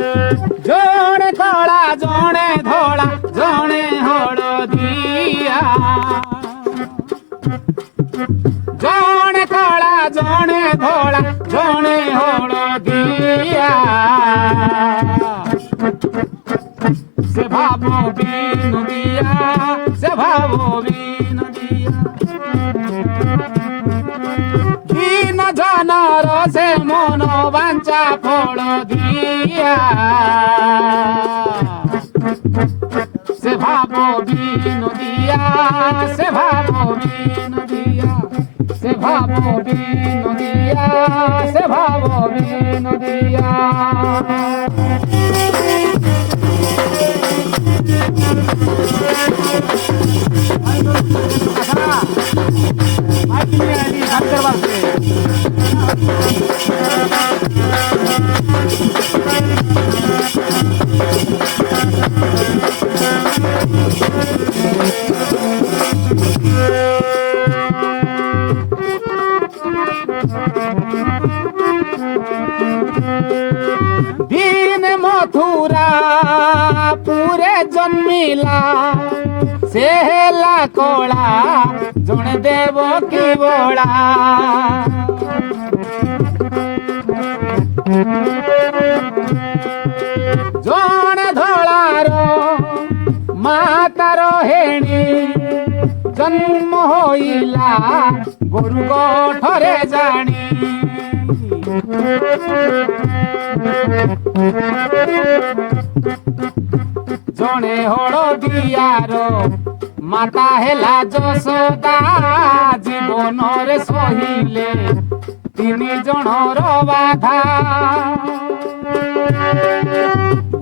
ଜଣେ କଳା ଜଣେ ଧଳା ଜଣେ ହଳଦିଆ ଜଣେ କଳା ଜଣେ ଧଳା ଜଣେ ହଳଦିଆ ସେ ଭାବ ବିନୋଦିଆ ସେ ଭାବ ବିନୋଦିଆ ଦିନ ଜନର ସେ ମନ ବାଞ୍ଚା ଫଳ দিয়া ସେ ଭାବ ବିନୋଦିଆ ସେ ଭାବ ବିନୋଦିଆ ସେ ଭାବ ବିନୋଦିଆ ସେ ଭାବ ବିନୋଦିଆ दिन मथुरा पूरे जन्मिला से हेला कला जड़े देव की बड़ा जड़े धलार मातार हेणी जन्म होइला गोरु गठरे जानी जड़े हलदियार माता हेला जशोदा जीवन रे सहिले तीन जनर बाधा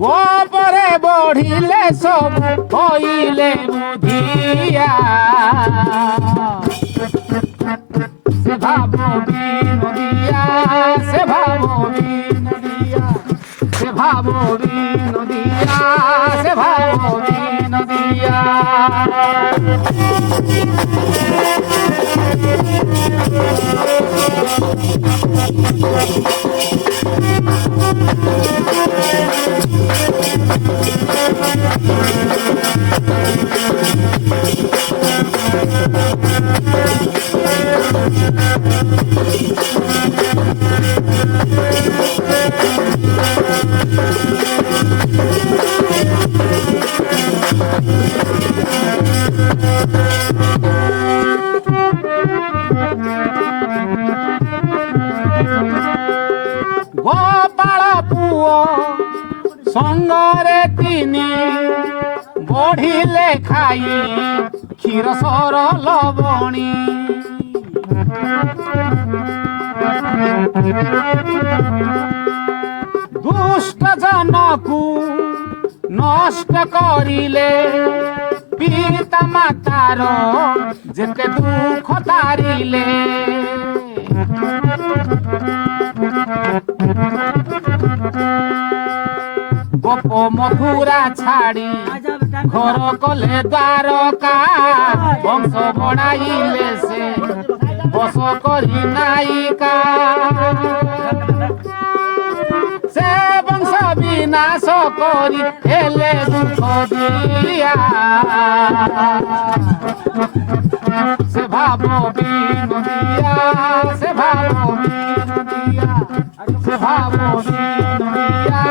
गोपरे बढ़िले सब होइले बुधिया से भाव बिनोदिया से भाव बिनोदिया से भाव बिनोदिया से भाव बिनोदिया गोपाल पुओ संगरे तिनी बढ़िले खाई क्षीर सर लवणी दुष्ट जनकु नष्ट करिले पिता मातार जेते दुख तारिले गोप मथुरा छाड़ी घर कले द्वारका वंश बढ़ाइले से बस करी नायिका से वंश विनाश करी हेले दुख दिया से भाव बिनोदिया से भाव बिनोदिया से भाव बिनोदिया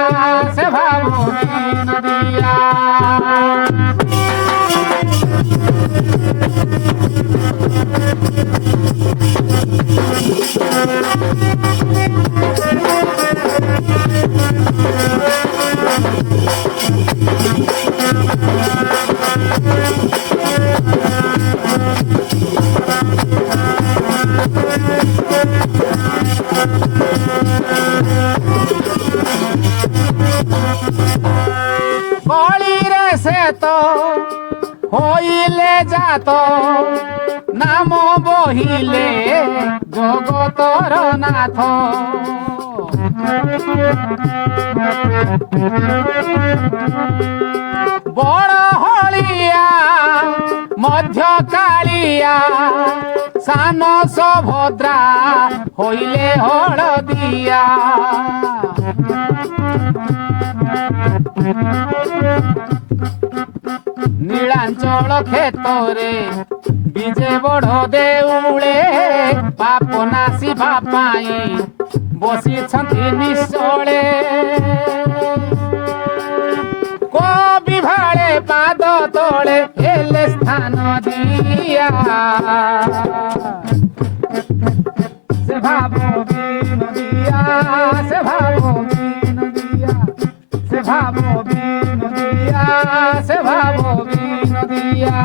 से भाव बिनोदिया कलिरे से तो होइले जात नाम बहिले जगतर नाथ বড় হলিয়া মধ্য কালিয়া সান সভদ্রা হইলে হলদিয়া নীলাঞ্চল ক্ষেত্রে বিজে বড় দেউলে পাপ নাশিবা পাই বসিছন্তি নিଶ୍ଚଳେ কবি ভাড়ে পাদ তଳେ ହେଲେ ସ୍ଥାନ দিয়া ସେ ଭାବ ବିନୋଦିଆ ସେ ଭାବ ବିନୋଦିଆ ସେ ଭାବ ବିନୋଦିଆ ସେ ଭାବ ବିନୋଦିଆ